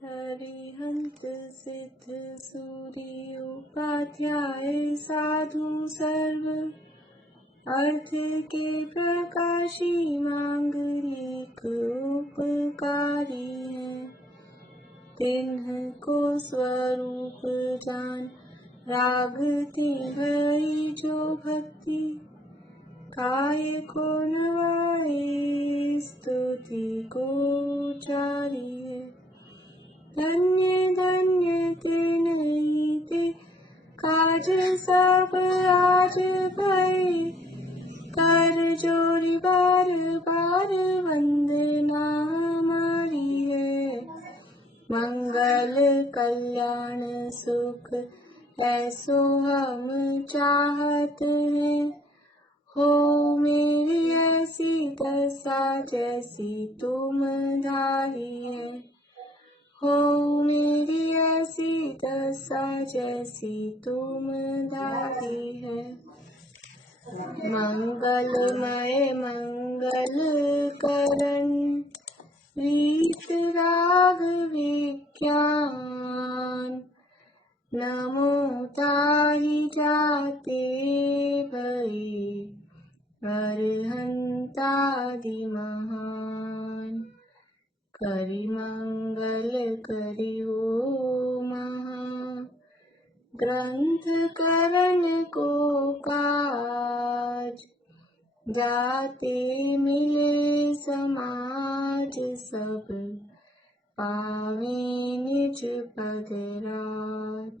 हरिहंत सिद्ध सूरी उपाध्याय साधु सर्व अर्थ के प्रकाशी मांगलिक उपकारी है। तिन्ह को स्वरूप जान राग भई जो भक्ति काय को नवाए स्तुति को चारी है। धन्य धन्य ते काज सब आज भई कर जोड़ी बार बार वंदना हमारी है। मंगल कल्याण सुख ऐसो हम चाहते हैं। हो मेरी ऐसी दशा जैसी तुम धारी है। हो मेरी ऐसी दशा जैसी तुम धारी है। मंगलमय मंगल करण रीत राग विज्ञान नमो ताहि जाते भई अरहंतादि महान। करि मंगल करि हो महा ग्रंथ करण को काज। जाते मिले समाज सब पावे निज पद राज।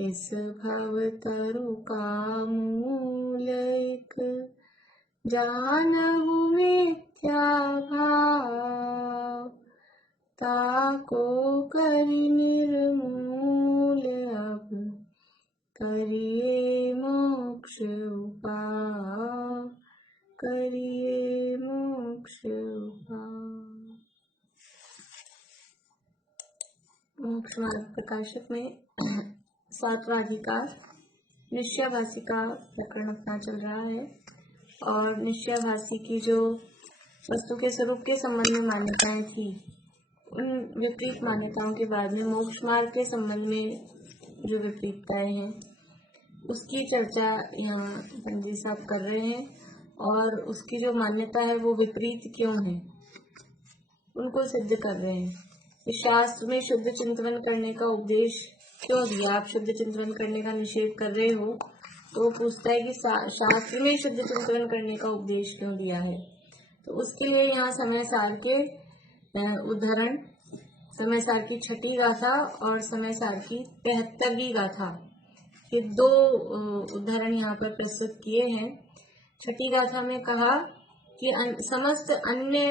इस भव तरु का मूल एक जानहु मिथ्या भाव। ताको करि निर्मूल अब करिए मोक्ष उपाय। करिए मोक्ष उपाय। मोक्ष मार्ग प्रकाशक में 7वां अधिकार निश्चयभासी का प्रकरण अपना चल रहा है। और निश्चयभासी की जो वस्तु के स्वरूप के संबंध में मान्यताएं थी, उन विपरीत मान्यताओं के बाद में मोक्ष मार्ग के संबंध में जो विपरीतताएं हैं उसकी चर्चा यहाँ पंडित जी साहब कर रहे हैं। और उसकी जो मान्यता है वो विपरीत क्यों है उनको सिद्ध कर रहे हैं। शास्त्र में शुद्ध चिंतन करने का उपदेश क्यों दिया। आप शुद्ध चिंतन करने का निषेध कर रहे हो तो वो पूछता है कि शास्त्र में शुद्ध चिंतन करने का उपदेश क्यों दिया है। तो उसके लिए यहाँ समय सार के उदाहरण, समय सार की 6ठी गाथा और समय सार की 73वीं गाथा, ये 2 उदाहरण यहाँ पर प्रस्तुत किए हैं। 6ठी गाथा में कहा कि समस्त अन्य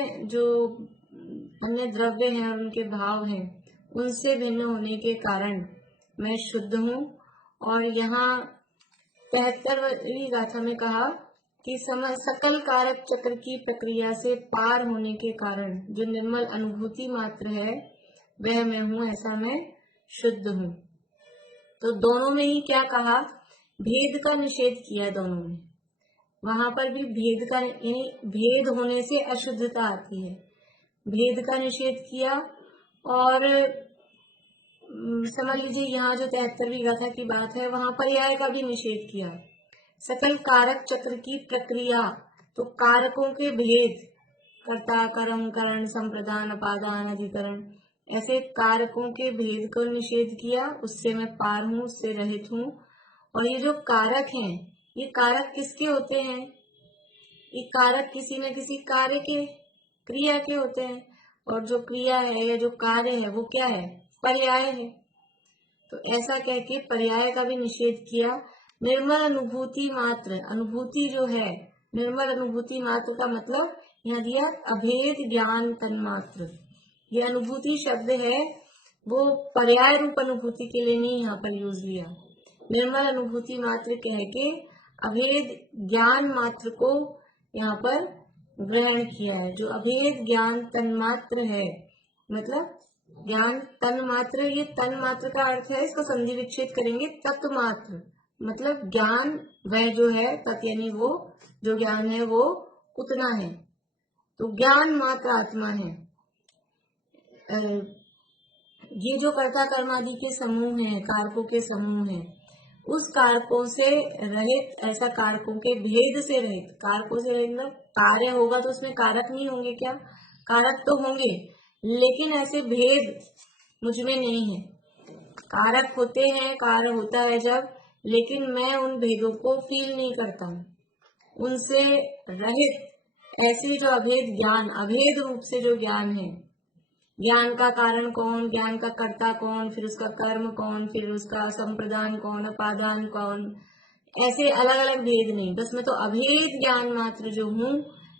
द्रव्य हैं और उनके भाव हैं, उनसे भिन्न होने के कारण मैं शुद्ध हूँ। और यहाँ 73वीं गाथा में कहा कि सकल कारक चक्र की प्रक्रिया से पार होने के कारण जो निर्मल अनुभूति मात्र है वह मैं हूँ, ऐसा मैं शुद्ध हूँ। तो दोनों में ही क्या कहा, भेद का निषेध किया। दोनों में वहां पर भी भेद होने से अशुद्धता आती है, भेद का निषेध किया। और समझ लीजिए यहाँ जो 73वीं गाथा की बात है वहां पर्याय का भी निषेध किया। सकल कारक चक्र की प्रक्रिया, तो कारकों के भेद, कर्ता कर्म करण संप्रदान अपादान अधिकरण, ऐसे कारकों के भेद को निषेध किया। उससे मैं पार हूँ, उससे रहित हूँ। और ये जो कारक हैं, ये कारक किसके होते हैं, ये कारक किसी न किसी कार्य के, क्रिया के होते हैं। और जो क्रिया है या जो कार्य है वो क्या है, पर्याय है। तो ऐसा कह के पर्याय का भी निषेध किया। निर्मल अनुभूति मात्र, अनुभूति जो है, निर्मल अनुभूति मात्र का मतलब यहाँ दिया अभेद ज्ञान तन्मात्र। ये अनुभूति शब्द है वो पर्याय रूप अनुभूति के लिए नहीं यहाँ पर यूज लिया। निर्मल अनुभूति मात्र कह के अभेद ज्ञान मात्र को यहाँ पर ग्रहण किया है। जो अभेद ज्ञान तन्मात्र है, मतलब ज्ञान तन्मात्र, ये तन्मात्र का अर्थ है, इसको संधि विच्छेद करेंगे तत्मात्र, मतलब ज्ञान वह जो है, तत् यानी वो जो ज्ञान है वो उतना है। तो ज्ञान मात्र आत्मा है। ये जो कर्ता कर्मादि के समूह हैं, कारकों के समूह हैं, उस कारकों से रहित, ऐसा कारकों के भेद से रहित, कारकों से रहित मतलब कार्य होगा तो उसमें कारक नहीं होंगे क्या? कारक तो होंगे, लेकिन ऐसे भेद मुझ में नहीं है। कारक होते हैं, कार्य होता है जब, लेकिन मैं उन भेदों को फील नहीं करता हूँ। उनसे रहित ऐसे जो अभेद ज्ञान, अभेद रूप से जो ज्ञान है, ज्ञान का कारण कौन, ज्ञान का कर्ता कौन, फिर उसका कर्म कौन, फिर उसका संप्रदान कौन, उपादान कौन, ऐसे अलग अलग भेद नहीं, बस मैं तो अभेद ज्ञान मात्र जो हूँ,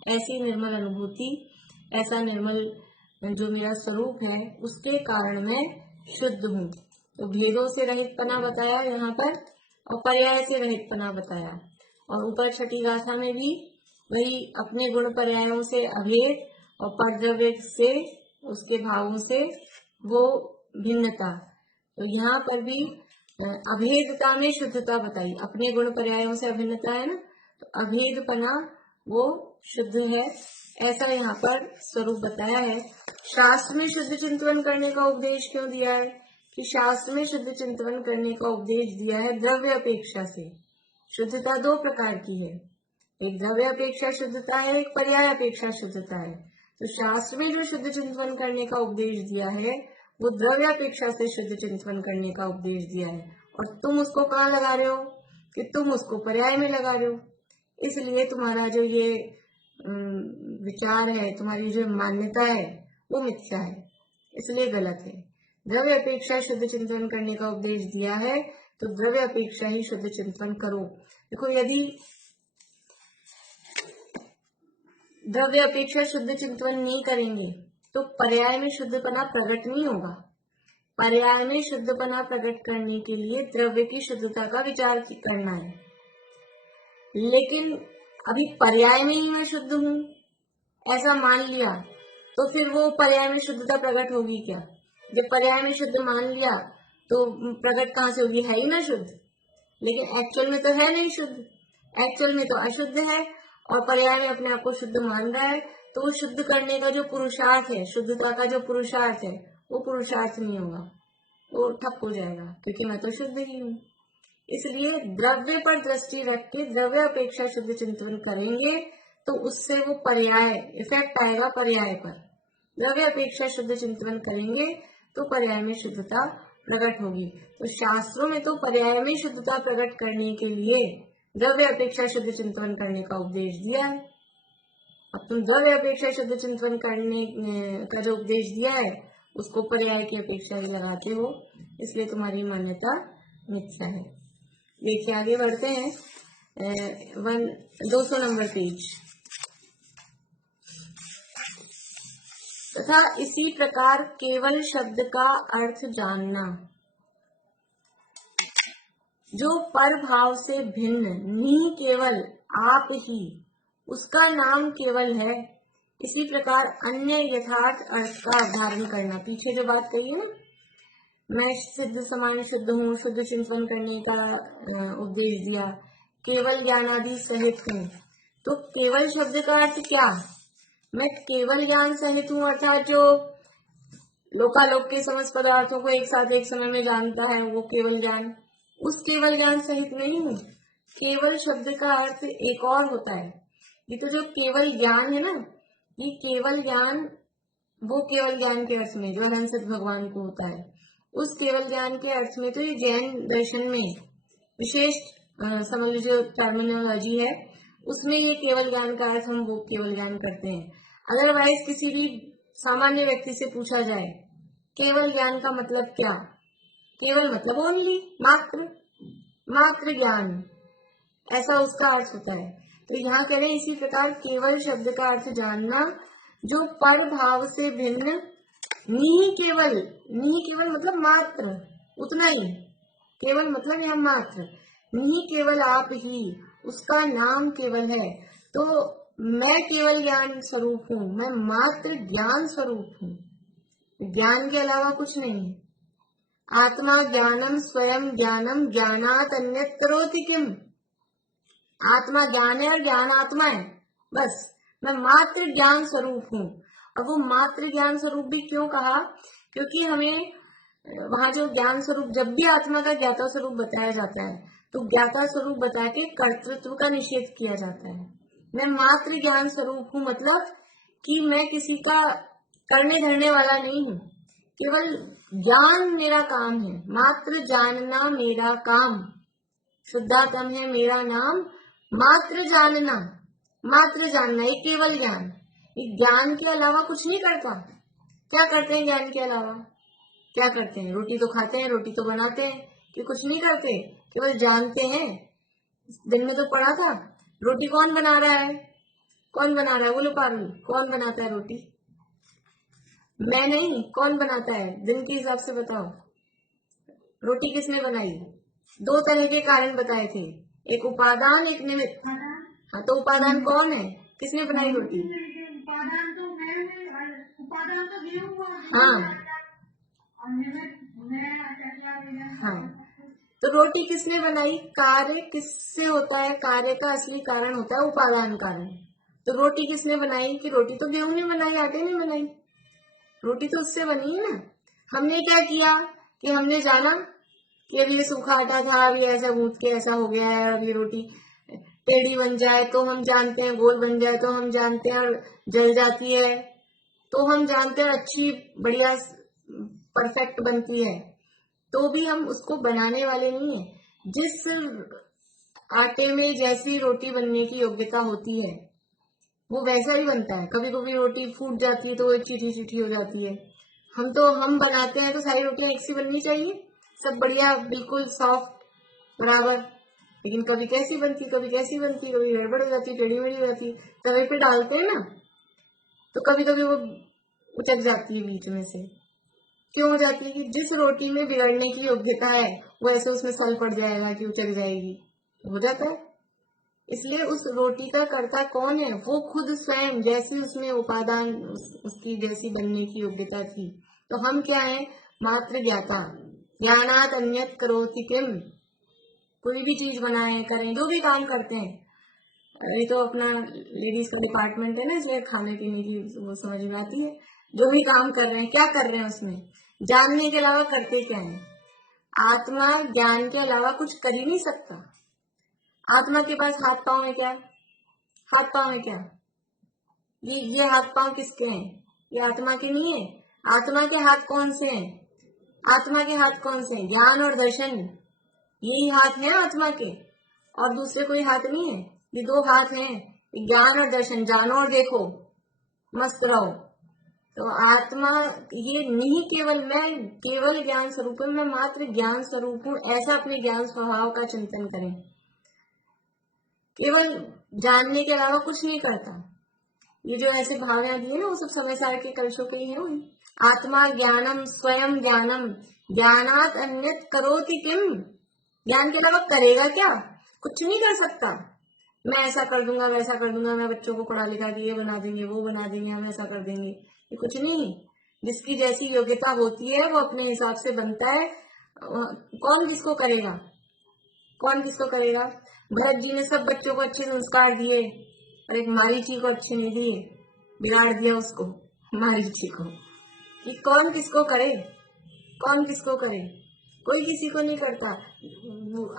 ऐसी निर्मल अनुभूति, ऐसा निर्मल जो मेरा स्वरूप है, उसके कारण मैं शुद्ध हूँ। तो भेदों से रहित पना बताया यहाँ पर, और पर्याय से रहित पना बताया, और ऊपर छठी गाथा में भी वही अपने गुण पर्यायों से अभेद और परद्रव्य से, उसके भावों से वो भिन्नता। तो यहाँ पर भी अभेदता में शुद्धता बताई, अपने गुण पर्यायों से अभिन्नता है ना, तो अभेदपना वो शुद्ध है, ऐसा यहाँ पर स्वरूप बताया है। शास्त्र में शुद्ध चिंतन करने का उपदेश क्यों दिया है? कि शास्त्र में शुद्ध चिंतन करने का उपदेश दिया है द्रव्य अपेक्षा से। शुद्धता दो प्रकार की है, एक द्रव्य अपेक्षा शुद्धता है, एक पर्याय अपेक्षा शुद्धता है। तो शास्त्र में जो शुद्ध चिंतन करने का उपदेश दिया है वो द्रव्य अपेक्षा से शुद्ध चिंतन करने का उपदेश दिया है, और तुम उसको कहाँ लगा रहे हो? कि तुम उसको पर्याय में लगा रहे हो। इसलिए तुम्हारा जो ये विचार है, तुम्हारी जो मान्यता है वो मिथ्या है, इसलिए गलत है। द्रव्य अपेक्षा शुद्ध चिंतन करने का उपदेश दिया है तो द्रव्य अपेक्षा ही शुद्ध चिंतन करो। देखो, यदि द्रव्य अपेक्षा शुद्ध चिंतन नहीं करेंगे तो पर्याय में शुद्धपना प्रकट नहीं होगा। पर्याय में शुद्धपना प्रकट करने के लिए द्रव्य की शुद्धता का विचार करना है, लेकिन अभी पर्याय में ही मैं शुद्ध हूँ ऐसा मान लिया तो फिर वो पर्याय में शुद्धता प्रकट होगी क्या? जब पर्याय में शुद्ध मान लिया तो प्रकट कहाँ से होगी? है ही ना शुद्ध, लेकिन एक्चुअल में तो है नहीं शुद्ध, एक्चुअल में तो अशुद्ध है, और पर्याय में अपने आप को शुद्ध मान रहा है, तो शुद्ध करने का जो पुरुषार्थ है, शुद्धता का जो पुरुषार्थ है, वो पुरुषार्थ नहीं होगा, वो ठप हो जाएगा, क्योंकि मैं तो शुद्ध ही हूँ। इसलिए द्रव्य पर दृष्टि रख के द्रव्य अपेक्षा शुद्ध चिंतन करेंगे तो उससे वो पर्याय इफेक्ट आएगा पर्याय पर। द्रव्य अपेक्षा शुद्ध चिंतन करेंगे तो पर्याय में शुद्धता प्रकट होगी। तो शास्त्रों में तो पर्याय में शुद्धता प्रकट करने के लिए द्रव्य अपेक्षा शुद्ध चिंतन करने का उपदेश दिया है। अब तुम द्रव्य अपेक्षा शुद्ध चिंतन करने का जो उपदेश दिया है उसको पर्याय की अपेक्षा ही लगाते हो, इसलिए तुम्हारी मान्यता मिथ्या है। देखिए आगे बढ़ते हैं, 200 नंबर पेज। तथा इसी प्रकार केवल शब्द का अर्थ जानना, जो पर भाव से भिन्न नहीं केवल आप ही, उसका नाम केवल है। इसी प्रकार अन्य यथार्थ अर्थ का अवधारण करना। पीछे जो बात कही है ना, मैं सिद्ध समान शुद्ध हूँ, शुद्ध चिंतन करने का उपदेश दिया, केवल ज्ञान आदि सहित हूँ। तो केवल शब्द का अर्थ क्या? मैं केवल ज्ञान सहित हूँ, अर्थात जो लोकालोक के समस्त पदार्थों को एक साथ एक समय में जानता है वो केवल ज्ञान, उस केवल ज्ञान सहित नहीं हूँ। केवल शब्द का अर्थ एक और होता है। ये तो जो केवल ज्ञान है ना, ये केवल ज्ञान वो केवल ज्ञान के अर्थ में जो अनंत भगवान को होता है, उस केवल ज्ञान के अर्थ में तो ये जैन दर्शन में विशेष समझ लीजिए टर्मिनोलॉजी है, उसमें ये केवल ज्ञान का अर्थ हम वो केवल ज्ञान करते हैं। अदरवाइज किसी भी सामान्य व्यक्ति से पूछा जाए केवल ज्ञान का मतलब क्या, केवल मतलब ओनली, मात्र, मात्र ज्ञान, ऐसा उसका अर्थ होता है। तो यहाँ करें इसी प्रकार केवल शब्द का अर्थ जानना, जो पर भाव से भिन्न नहीं केवल, नहीं केवल मतलब मात्र, उतना ही, केवल मतलब यहाँ मात्र, नहीं केवल आप ही, उसका नाम केवल है। तो मैं केवल ज्ञान स्वरूप हूँ, मैं मात्र ज्ञान स्वरूप हूँ, ज्ञान के अलावा कुछ नहीं। आत्मा ज्ञानम स्वयं ज्ञानम ज्ञानात अन्यतरोति किम। आत्मा ज्ञान है और ज्ञान आत्मा है, बस मैं मात्र ज्ञान स्वरूप हूँ। अब वो मात्र ज्ञान स्वरूप भी क्यों कहा? क्योंकि हमें वहां जो ज्ञान स्वरूप, जब भी आत्मा का ज्ञाता स्वरूप बताया जाता है तो ज्ञाता स्वरूप बता के कर्तृत्व का निषेध किया जाता है। मैं मात्र ज्ञान स्वरूप हूँ, मतलब कि मैं किसी का करने धरने वाला नहीं हूँ, केवल ज्ञान मेरा काम है, मात्र जानना मेरा काम। शुद्धात्म है मेरा नाम, मात्र जानना, मात्र जानना, ये केवल ज्ञान। ये ज्ञान के अलावा कुछ नहीं करता। क्या करते हैं ज्ञान के अलावा? क्या करते हैं? रोटी तो खाते हैं, रोटी तो बनाते हैं, कि कुछ नहीं करते, केवल जानते हैं। दिन में तो पढ़ा था, रोटी कौन बना रहा है? कौन बना रहा है? बोलो पारुल, कौन बनाता है रोटी? मैं नहीं, कौन बनाता है? दिन के हिसाब से बताओ, रोटी किसने बनाई? दो तरह के कारण बताए थे, एक उपादान, एक निमित्त। हाँ, तो उपादान कौन है? किसने बनाई रोटी? उपादान तो उपादान तो गेहूं। हाँ हाँ, तो रोटी किसने बनाई? कार्य किससे होता है? कार्य का असली कारण होता है उपादान कारण। तो रोटी किसने बनाई? कि रोटी तो गेहूं ने बनाई, आटे ने बनाई, रोटी तो उससे बनी है ना। हमने क्या किया कि हमने जाना कि अभी ये सूखा आटा था, अभी ऐसा गूंथ के ऐसा हो गया है, अभी रोटी टेढ़ी बन जाए तो हम जानते हैं, गोल बन जाए तो हम जानते हैं, और जल जाती है तो हम जानते हैं अच्छी बढ़िया परफेक्ट बनती है, तो भी हम उसको बनाने वाले नहीं है। जिस आटे में जैसी रोटी बनने की योग्यता होती है वो वैसा ही बनता है। कभी कभी रोटी फूट जाती है तो वो एक चिठी चिठी हो जाती है। हम बनाते हैं तो सारी रोटियां एक सी बननी चाहिए, सब बढ़िया बिल्कुल सॉफ्ट बराबर। लेकिन कभी कैसी बनती, कभी कैसी बनती, कभी गड़बड़ हो जाती, टेढ़ी मेढ़ी हो जाती। तवे पे डालते हैं ना तो कभी कभी वो उचक जाती है बीच में से। क्यों हो जाती है? कि जिस रोटी में बिगड़ने की योग्यता है वो ऐसे उसमें सल पड़ जाएगा कि उचक जाएगी, हो जाता है। इसलिए उस रोटी का कर्ता कौन है? वो खुद स्वयं, जैसी उसमें उपादान उसकी जैसी बनने की योग्यता थी। तो हम क्या है? मात्र ज्ञाता। ज्ञानात अन्यत करोति किम। कोई भी चीज बनाए करें, जो भी काम करते हैं, ये तो अपना लेडीज का डिपार्टमेंट है ना, इसलिए खाने पीने की वो समझ में आती है। जो भी काम कर रहे हैं, क्या कर रहे हैं उसमें जानने के अलावा करते क्या है? आत्मा ज्ञान के अलावा कुछ कर ही नहीं सकता। आत्मा के पास हाथ पांव है क्या? हाथ पांव है क्या? ये हाथ पांव किसके हैं? ये आत्मा के नहीं है। आत्मा के हाथ कौन से हैं? आत्मा के हाथ कौन से हैं? ज्ञान और दर्शन, यही हाथ है आत्मा के, और दूसरे कोई हाथ नहीं है। ये दो हाथ हैं, ज्ञान और दर्शन। जानो और देखो, मस्त रहो। तो आत्मा ये नहीं, केवल मैं केवल ज्ञान स्वरूप हूँ, मैं मात्र ज्ञान स्वरूप हूँ, ऐसा अपने ज्ञान स्वभाव का चिंतन करें। केवल जानने के अलावा कुछ नहीं करता। ये जो ऐसे भावना दी है ना, वो सब समय सार के कलशों के ही है। आत्मा ज्ञानम स्वयं ज्ञानम, ज्ञानात अन्यत करोति किम। ज्ञान के अलावा करेगा क्या? कुछ नहीं कर सकता। मैं ऐसा कर दूंगा, वैसा कर दूंगा, मैं बच्चों को पढ़ा लिखा के ये बना देंगे, वो बना देंगे, हम ऐसा कर देंगे, ये कुछ नहीं। जिसकी जैसी योग्यता होती है वो अपने हिसाब से बनता है। कौन किसको करेगा? कौन किसको करेगा? भरत जी ने सब बच्चों को अच्छे संस्कार दिए, और एक मारीची को अच्छे नहीं दिए, बिगाड़ दिया उसको, मारीची को। कि कौन किसको करे? कौन किसको करे? कोई किसी को नहीं करता।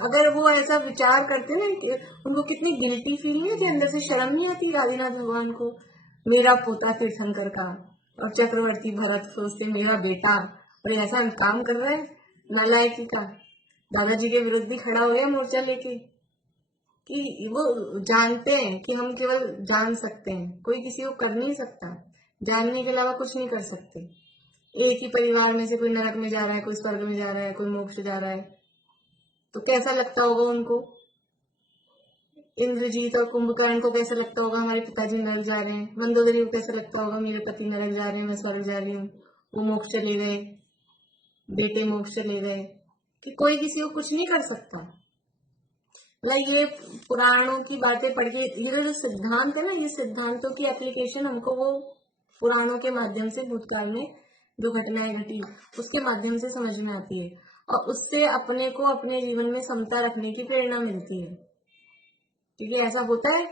अगर वो ऐसा विचार करते ना, कि उनको कितनी गिल्टी फील नहीं होती, अंदर से शर्म नहीं आती आदिनाथ भगवान को? मेरा पोता तीर्थंकर का, और चक्रवर्ती भरत सोचते मेरा बेटा, और ऐसा काम कर रहा है नालायकी का। दादाजी के विरुद्ध भी खड़ा हो गया मोर्चा लेके। कि वो जानते हैं कि हम केवल जान सकते हैं, कोई किसी को कर नहीं सकता। जानने के अलावा कुछ नहीं कर सकते। एक ही परिवार में से कोई नरक में जा रहा है, कोई स्वर्ग में जा रहा है, कोई मोक्ष जा रहा है, तो कैसा लगता होगा उनको? इंद्रजीत और कुंभकर्ण को कैसा लगता होगा हमारे पिताजी नरक जा रहे हैं? मंदोदरी को कैसा लगता होगा मेरे पति नरक जा रहे हैं, मैं स्वर्ग जा रही हूँ, वो मोक्ष चले गए, बेटे मोक्ष चले गए। कि कोई किसी को कुछ नहीं कर सकता। मतलब ये पुराणों की बातें पढ़ के, ये जो सिद्धांत है ना, ये सिद्धांतों की एप्लीकेशन हमको वो पुराणों के माध्यम से, भूतकाल में जो घटनाएं घटी उसके माध्यम से समझ में आती है, और उससे अपने को अपने जीवन में समता रखने की प्रेरणा मिलती है। क्योंकि ऐसा होता है,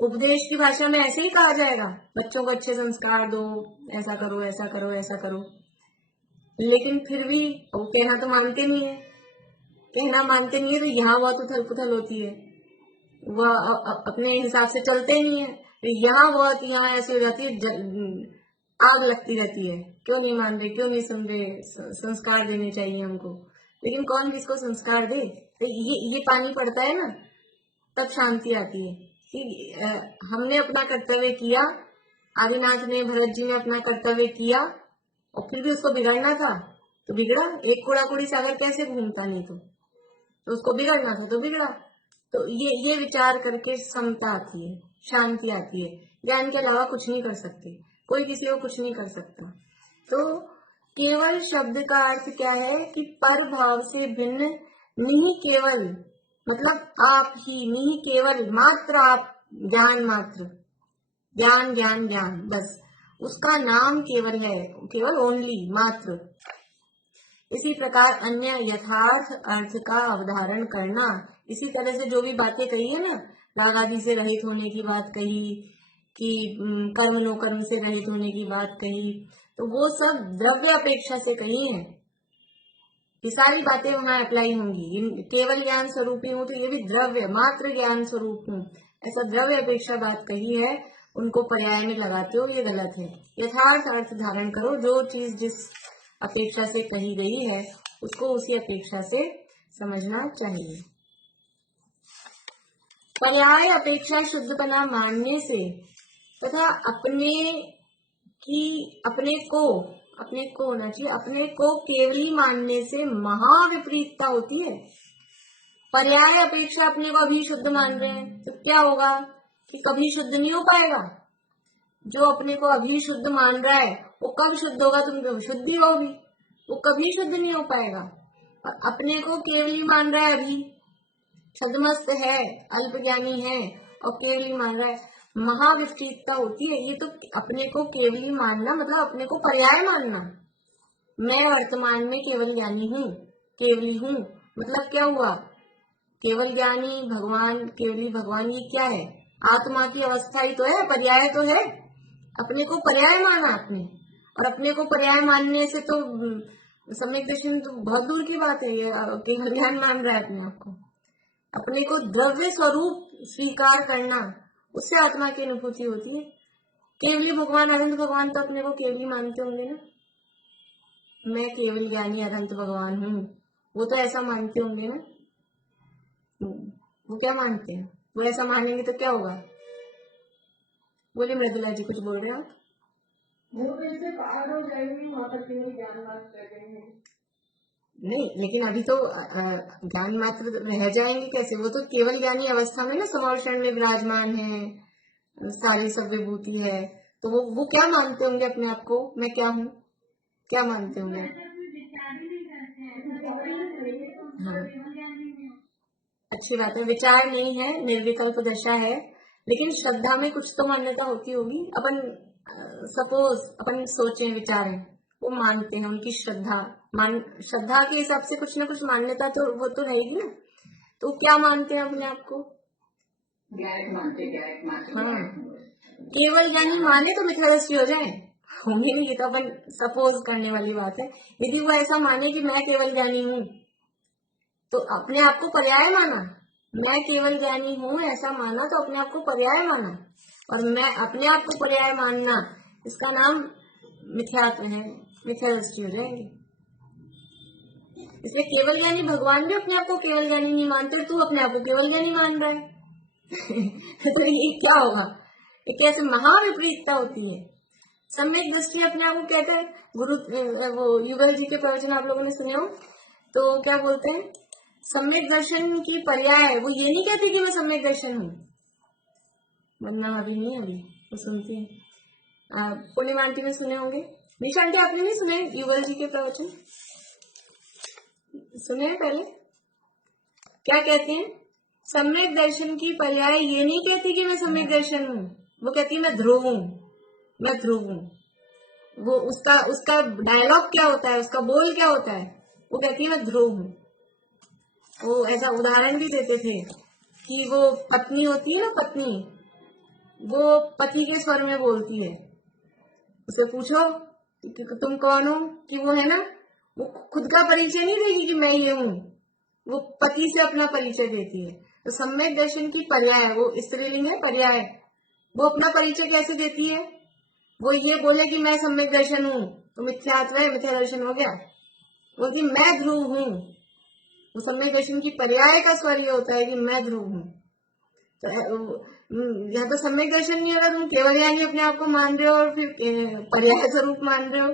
उपदेश की भाषा में ऐसे ही कहा जाएगा, बच्चों को अच्छे संस्कार दो, ऐसा करो, ऐसा करो, ऐसा करो। लेकिन फिर भी वो कहना तो मानते नहीं है, कहना मानते नहीं है, तो यहाँ बहुत उथल पुथल होती है, वह अपने हिसाब से चलते ही नहीं है। तो यहाँ बहुत, यहाँ ऐसी हो जाती है, आग लगती रहती है, क्यों नहीं मान रहे, क्यों नहीं सुन रहे, संस्कार देने चाहिए हमको। लेकिन कौन किसको संस्कार दे? तो ये पानी पड़ता है ना, तब शांति आती है कि हमने अपना कर्तव्य किया, आदिनाथ ने, भरत जी ने अपना कर्तव्य किया, और फिर भी उसको बिगड़ना था तो बिगड़ा। एक कूड़ा कूड़ी सागर कैसे घूमता, नहीं तो उसको बिगड़ना था तो बिगड़ा। तो ये विचार करके समता आती है, शांति आती है। ज्ञान के अलावा कुछ नहीं कर सकते, कोई किसी को कुछ नहीं कर सकता। तो केवल शब्द का अर्थ क्या है कि पर भाव से भिन्न, नहीं केवल मतलब आप ही, नहीं केवल, मात्र आप, ज्ञान मात्र, ज्ञान ज्ञान ज्ञान, बस उसका नाम केवल है, केवल, ओनली, मात्र। इसी प्रकार अन्य यथार्थ अर्थ का अवधारण करना, इसी तरह से जो भी बातें कही है ना, राग आदि से रहित होने की बात कही, कि कर्म नो कर्म से रहित होने की बात कही, तो वो सब द्रव्य अपेक्षा से कही है। ये सारी बातें वहां अप्लाई होंगी। केवल ज्ञान स्वरूपी हूँ तो ये भी द्रव्य, मात्र ज्ञान स्वरूप हूँ, ऐसा द्रव्य अपेक्षा बात कही है, उनको पर्याय में लगाते हो, ये गलत है। यथार्थ अर्थ धारण करो, जो चीज जिस अपेक्षा से कही गई है उसको उसी अपेक्षा से समझना चाहिए। पर्याय अपेक्षा शुद्धपना मानने से तथा अपने को होना चाहिए, अपने को केवली मानने से महाविपरीतता होती है। पर्याय अपेक्षा अपने को अभी शुद्ध मान रहे हैं तो क्या होगा कि कभी शुद्ध नहीं हो पाएगा। जो अपने को अभी शुद्ध मान रहा है वो कब शुद्ध होगा, तुम शुद्धि होगी, वो कभी शुद्ध नहीं हो पाएगा। और अपने को केवली मान रहा है, अभी छद्मस्त है, अल्पज्ञानी है और केवली मान रहा है, महाविपरीतता होती है। ये तो अपने को केवली मानना मतलब अपने को पर्याय मानना। मैं वर्तमान में केवल ज्ञानी हूँ, केवली हूँ, मतलब क्या हुआ, केवल ज्ञानी भगवान, केवली भगवान, ये क्या है, आत्मा की अवस्था ही तो है, पर्याय तो है। अपने को पर्याय माना आपने, और अपने को पर्याय मानने से तो सम्यक दर्शन तो बहुत दूर की बात है, ये केवल ज्ञान मान रहा है अपने आप को। अपने को द्रव्य स्वरूप स्वीकार करना, उससे आत्मा की अनुभूति होती है। केवली भगवान, अनंत भगवान तो अपने को केवली मानते होंगे ना, मैं केवल ज्ञानी अनंत भगवान हूँ, वो तो ऐसा मानते होंगे ना। वो क्या मानते हैं, वो ऐसा मानेंगे तो क्या होगा। बोले मृदुला जी, कुछ बोल रहे हो आप? वो कैसे बाहर हो जाएंगे, वहां तक ज्ञान मात्र करेंगे। नहीं, लेकिन अभी तो ज्ञान मात्र रह जाएंगे कैसे, वो तो केवल ज्ञानी अवस्था में ना समावेशन में विराजमान है, सारी सब विभूति है, तो वो क्या मानते होंगे अपने आप को, मैं क्या हूँ, क्या मानते होंगे। हाँ, अच्छी बात है, विचार नहीं है, निर्विकल्प दशा है, लेकिन श्रद्धा में कुछ तो मान्यता होती होगी। अपन सपोज अपन सोचें, विचारें, वो मानते हैं, उनकी श्रद्धा के हिसाब से कुछ ना कुछ मान्यता तो वो तो रहेगी ना। तो क्या मानते हैं अपने आप को, हाँ, केवल ज्ञानी माने तो मिथ्यादृष्टि हो जाए, होंगे नहीं, तो अपन सपोज करने वाली बात है। यदि वो ऐसा माने कि मैं केवल ज्ञानी हूँ, तो अपने आप को पर्याय माना, मैं केवल ज्ञानी हूँ ऐसा माना तो अपने आप को पर्याय माना, और मैं अपने आप को पर्याय मानना, इसका नाम मिथ्यात्व है, मिथ्या दृष्टि हो जाएगी। इसलिए केवल ज्ञानी भगवान भी अपने आप को केवल ज्ञानी नहीं मानते, तू अपने आप को केवल ज्ञानी मान रहा है तो ये क्या होगा, ये कैसे महाविपरीतता होती है। सम्यक दृष्टि अपने आप को कहते हैं, गुरु वो युगल जी के प्रवचन आप लोगों ने सुने हो, तो क्या बोलते हैं, सम्यक दर्शन की पर्याय, वो ये नहीं कहती कि मैं सम्यक दर्शन हूँ, वरना अभी नहीं, अभी वो सुनती है। पूर्णिमा आंटी ने सुने होंगे, निशा आंटी आपने नहीं सुने युगल जी के प्रवचन, सुने हैं पहले, क्या कहते हैं, सम्यक दर्शन की पर्याय ये नहीं कहती कि मैं सम्यक दर्शन हूँ, वो कहती है मैं ध्रुव हूँ, मैं ध्रुव हूँ। वो उसका डायलॉग क्या होता है, उसका बोल क्या होता है, वो कहती है मैं ध्रुव हूँ। वो ऐसा उदाहरण भी देते थे कि वो पत्नी होती है ना, पत्नी वो पति के स्वर में बोलती है, उसे पूछो कि तुम कौन हो, कि वो है ना वो खुद का परिचय नहीं देगी कि मैं ये हूँ, वो पति से अपना परिचय देती है। तो सम्यक दर्शन की पर्याय, वो स्त्रीलिंग है पर्याय, वो अपना परिचय कैसे देती है? वो ये बोले कि मैं सम्यक दर्शन हूँ तो मिथ्यात्व है, मिथ्या दर्शन हो गया। बोलती मैं ध्रुव हूँ, तो सम्यक दर्शन की पर्याय का स्वर ये होता है कि मैं ध्रुव हूँ। तो यहाँ तो सम्यक दर्शन नहीं होगा, तुम केवल ज्ञानी अपने आप को मान रहे हो और फिर पर्याय स्वरूप मान रहे हो,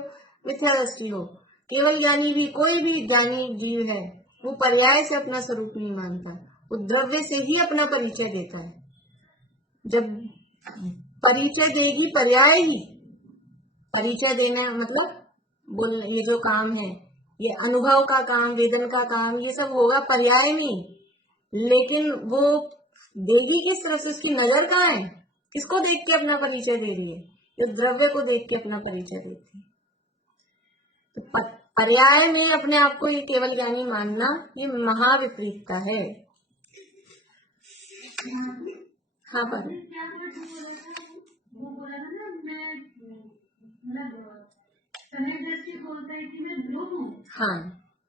मिथ्या दृष्टि हो। केवल ज्ञानी भी, कोई भी ज्ञानी जीव है, वो पर्याय से अपना स्वरूप नहीं मानता, वो द्रव्य से ही अपना परिचय देता है। जब परिचय देगी पर्याय ही, परिचय देना मतलब बोल, ये जो काम है, ये अनुभव का काम, वेदन का काम, ये सब होगा पर्याय में। लेकिन वो देवी किस तरफ से, उसकी नजर कहाँ है, किसको देख के अपना परिचय दे रही है? ये द्रव्य को देख के अपना परिचय देती है। तो पर्याय में अपने आप को ये केवल ज्ञानी मानना, ये महाविपरीतता है। हाँ पर हाँ,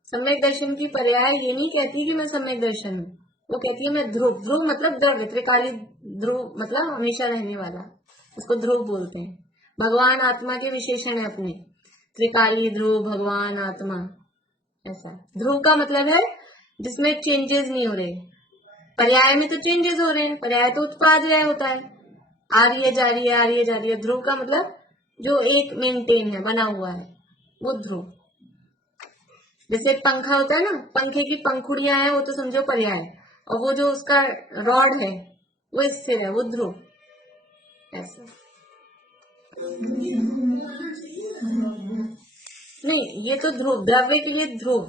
सम्यक दर्शन की पर्याय ये नहीं कहती कि मैं सम्यक दर्शन हूँ, वो कहती है मैं ध्रुव। ध्रुव मतलब द्रव्य, त्रिकाली ध्रुव मतलब हमेशा रहने वाला, उसको ध्रुव बोलते हैं। भगवान आत्मा के विशेषण है अपने, त्रिकाली ध्रुव, भगवान आत्मा, ऐसा। ध्रुव का मतलब है जिसमें चेंजेस नहीं हो रहे। पर्याय में तो चेंजेस हो रहे हैं, पर्याय तो उत्पादय होता है, आ रही है जा रही है, आ रही है जा रही है। ध्रुव का मतलब जो एक मेंटेन है, बना हुआ है, वो ध्रुव। जैसे पंखा होता है ना, पंखे की पंखुड़ियां हैं, वो तो समझो पर्याय, और वो जो उसका रॉड है वो स्थिर है, वो ध्रुव। ऐसा नहीं, ये तो ध्रुव, द्रव्य के लिए ध्रुव,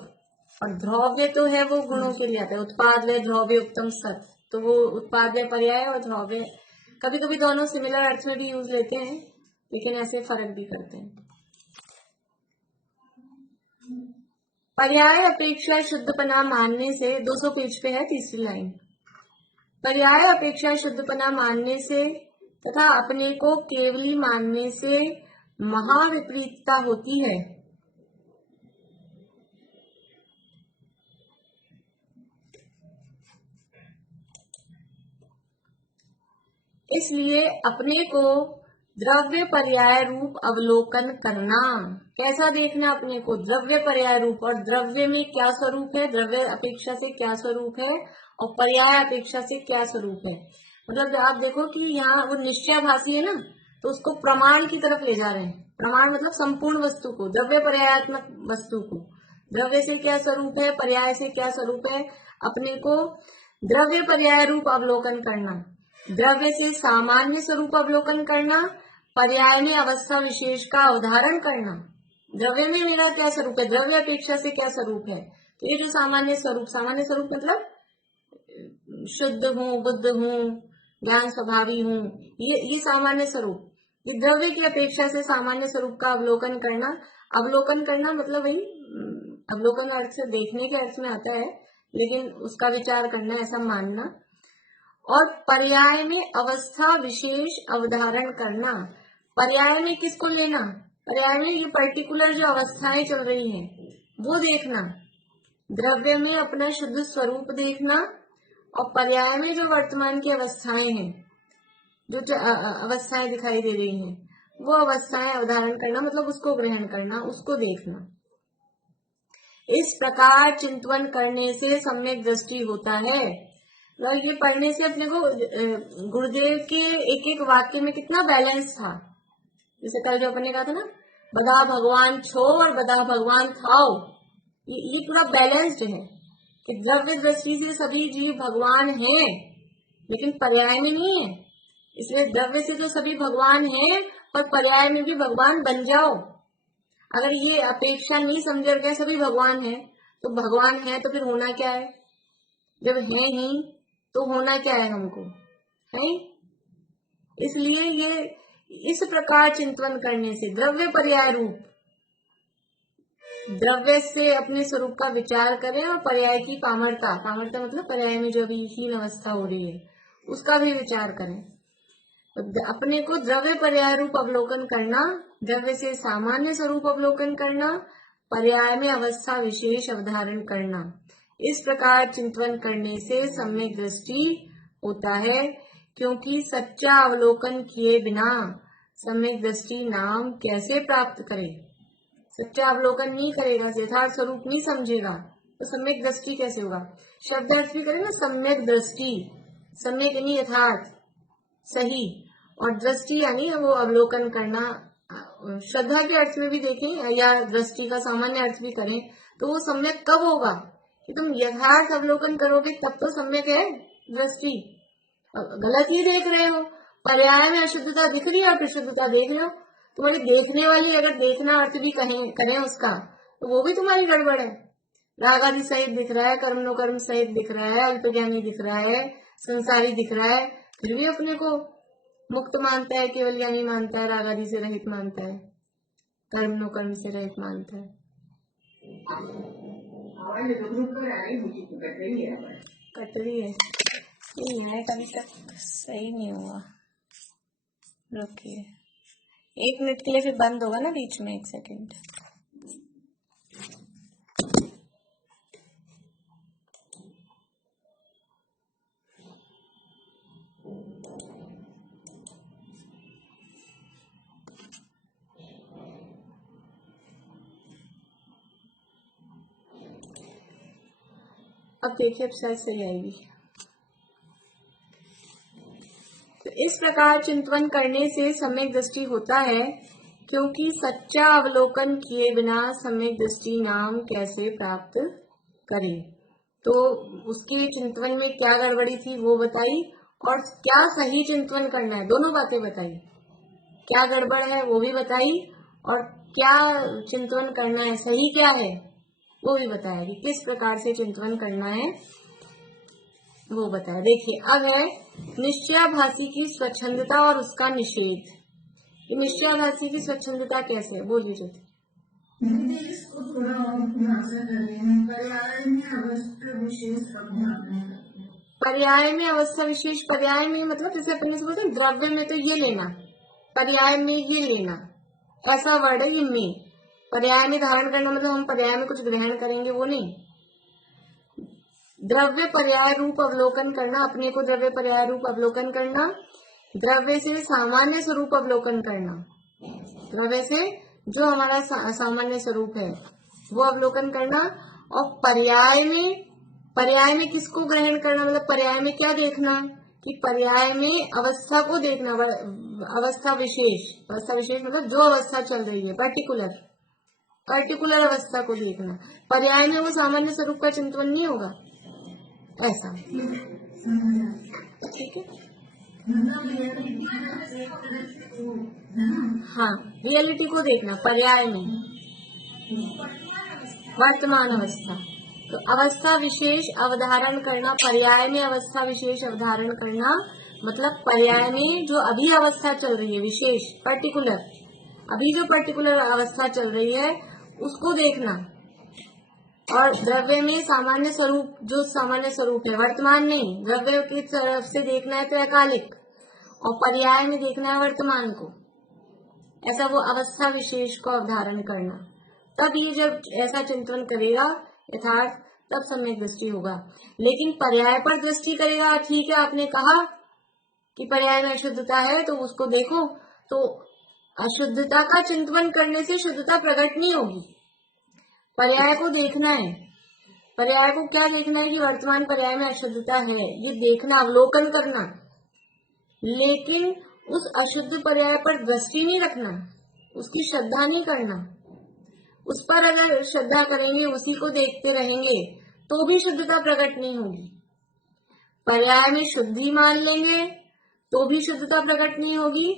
और ध्रव्य तो है वो गुणों के लिए आता है, उत्पादय ध्रव्य उत्तम सत, तो वो उत्पादय पर्याय और ध्रव्य कभी कभी दोनों सिमिलर अर्थ में भी यूज लेते हैं, लेकिन ऐसे फर्क भी करते हैं। पर्याय अपेक्षा शुद्धपना मानने से, 200 पेज पे है तीसरी लाइन, पर्याय अपेक्षा शुद्धपना मानने से तथा अपने को केवली मानने से महाविपरीतता होती है। इसलिए अपने को द्रव्य पर्याय रूप अवलोकन करना। कैसा देखना अपने को? द्रव्य पर्याय रूप, और द्रव्य में क्या स्वरूप है, द्रव्य अपेक्षा से क्या स्वरूप है, और पर्याय अपेक्षा से क्या स्वरूप है। मतलब आप देखो कि यहाँ वो निश्चयाभासी है ना, तो उसको प्रमाण की तरफ ले जा रहे हैं। प्रमाण मतलब संपूर्ण वस्तु को, द्रव्य पर्यायात्मक वस्तु को, द्रव्य से क्या स्वरूप है, पर्याय से क्या स्वरूप है, अपने को द्रव्य पर्याय रूप अवलोकन करना, द्रव्य से सामान्य स्वरूप अवलोकन करना, पर्याय में अवस्था विशेष का अवधारण करना। द्रव्य में मेरा क्या स्वरूप है, द्रव्य अपेक्षा से क्या स्वरूप है, तो ये जो सामान्य स्वरूप, सामान्य स्वरूप मतलब शुद्ध हूँ, बुद्ध हूँ, ज्ञान स्वभावी हूँ, ये सामान्य स्वरूप। द्रव्य की अपेक्षा से सामान्य स्वरूप का अवलोकन करना। अवलोकन करना मतलब वही अवलोकन अर्थ से देखने के अर्थ में आता है, लेकिन उसका विचार करना, ऐसा मानना। और पर्याय में अवस्था विशेष अवधारण करना। पर्याय में किसको लेना? पर्याय में ये पर्टिकुलर जो अवस्थाएं चल रही हैं वो देखना, द्रव्य में अपना शुद्ध स्वरूप देखना, और पर्याय में जो वर्तमान की अवस्थाएं हैं, जो अवस्थाएं दिखाई दे रही हैं, वो अवस्थाएं अवधारण करना, मतलब उसको ग्रहण करना, उसको देखना। इस प्रकार चिंतन करने से सम्यक दृष्टि होता है। और ये पढ़ने से अपने को गुरुदेव के एक एक वाक्य में कितना बैलेंस था। जैसे कल जो अपने कहा था ना, बदा भगवान छो और बदा भगवान थाओ, ये पूरा बैलेंस्ड है कि द्रव्य दृष्टि से सभी जीव भगवान हैं, लेकिन पर्याय में नहीं है। इसलिए द्रव्य से तो सभी भगवान हैं, और पर्याय में भी भगवान बन जाओ। अगर ये अपेक्षा नहीं समझा गया सभी भगवान है, तो भगवान है तो फिर होना क्या है? जब है ही तो होना क्या है हमको, है? इसलिए ये इस प्रकार चिंतन करने से द्रव्य पर्याय रूप, द्रव्य से अपने स्वरूप का विचार करें, और पर्याय की पामरता, पामरता मतलब पर्याय में जो अभी हीन अवस्था हो रही है उसका भी विचार करें। अपने को द्रव्य पर्याय रूप अवलोकन करना, द्रव्य से सामान्य स्वरूप अवलोकन करना, पर्याय में अवस्था विशेष अवधारण करना। इस प्रकार चिंतन करने से सम्यक दृष्टि होता है, क्योंकि सच्चा अवलोकन किए बिना सम्यक दृष्टि नाम कैसे प्राप्त करे। सच्चा अवलोकन नहीं करेगा, यथार्थ स्वरूप नहीं समझेगा, तो सम्यक दृष्टि कैसे होगा। शब्द अर्थ भी करें ना, सम्यक दृष्टि, सम्यक यानी यथार्थ सही, और दृष्टि यानी वो अवलोकन करना। श्रद्धा के अर्थ में भी देखें या दृष्टि का सामान्य अर्थ भी करें तो वो सम्यक कब होगा कि तुम यथार्थ अवलोकन करोगे, तब तो सम्यक है दृष्टि। गलत ही देख रहे हो, पर्याय में अशुद्धता दिख रही है और विशुद्धता देख रहे हो। तुम्हारी देखने वाली अगर देखना अर्थ भी करें उसका, तो वो भी तुम्हारी गड़बड़ है। राग आदि सहित दिख रहा है, कर्म नो कर्म सहित दिख रहा है, अल्पज्ञानी दिख रहा है, संसारी दिख रहा है, फिर भी अपने को मुक्त मानता है, केवल ज्ञानी मानता है, राग आदि से रहित मानता है, कर्म नो कर्म से रहित मानता है। कटरी है, नहीं है, कभी तक सही नहीं हुआ। रुकिए 1 मिनट के लिए, फिर बंद होगा ना बीच में, 1 सेकेंड। अब देखिए, अब शायद सही आएगी। तो इस प्रकार चिंतन करने से सम्यक दृष्टि होता है, क्योंकि सच्चा अवलोकन किए बिना सम्यक दृष्टि नाम कैसे प्राप्त करे। तो उसके चिंतन में क्या गड़बड़ी थी वो बताई, और क्या सही चिंतन करना है, दोनों बातें बताई। क्या गड़बड़ है वो भी बताई, और क्या चिंतन करना है, सही क्या है वो भी बताया कि किस प्रकार से चिंतन करना है वो बताया। देखिए अब है निश्चयाभासी की स्वच्छंदता और उसका निषेध। निश्चयाभासी की स्वच्छंदता कैसे है, बोलिए ज्योति। पर्याय में अवस्था विशेष, पर्याय में मतलब जैसे अपने से बोलते हैं द्रव्य में तो ये लेना, पर्याय में ये लेना, ऐसा वर्ड है ये में। पर्याय में धारण करना मतलब हम पर्याय में कुछ ग्रहण करेंगे वो नहीं। द्रव्य पर्याय रूप अवलोकन करना, अपने को द्रव्य पर्याय रूप अवलोकन करना, द्रव्य से सामान्य स्वरूप अवलोकन करना, द्रव्य से जो हमारा सामान्य स्वरूप है वो अवलोकन करना। और पर्याय में किसको ग्रहण करना, मतलब पर्याय में क्या देखना कि पर्याय में अवस्था को देखना, अवस्था विशेष मतलब जो अवस्था चल रही है, पर्टिकुलर अवस्था को देखना। पर्याय में वो सामान्य स्वरूप का चिंतन नहीं होगा, ऐसा। ठीक है, हाँ, रियलिटी को देखना पर्याय में, वर्तमान अवस्था। तो अवस्था विशेष अवधारण करना, पर्याय में अवस्था विशेष अवधारण करना मतलब पर्याय में जो अभी अवस्था चल रही है, विशेष पर्टिकुलर, अभी जो पर्टिकुलर अवस्था चल रही है उसको देखना। और द्रव्य में सामान्य स्वरूप, जो सामान्य स्वरूप है, वर्तमान नहीं, द्रव्य की तरफ से देखना है तो अकालिक, और पर्याय में देखना है वर्तमान को, ऐसा वो अवस्था विशेष को अवधारण करना। तब ये जब ऐसा चिंतन करेगा यथार्थ, तब सम्यक दृष्टि होगा। लेकिन पर्याय पर दृष्टि करेगा, ठीक है, आपने कहा कि पर्याय में अशुद्धता है तो उसको देखो, तो अशुद्धता का चिंतन करने से शुद्धता प्रकट नहीं होगी। पर्याय को देखना है, पर्याय को क्या देखना है कि वर्तमान पर्याय में अशुद्धता है, ये देखना, अवलोकन करना। लेकिन उस अशुद्ध पर्याय पर दृष्टि नहीं रखना, उसकी श्रद्धा नहीं करना। उस पर अगर श्रद्धा करेंगे, उसी को देखते रहेंगे, तो भी शुद्धता प्रकट नहीं होगी। पर्याय में शुद्धि मान लेंगे तो भी शुद्धता प्रकट नहीं होगी,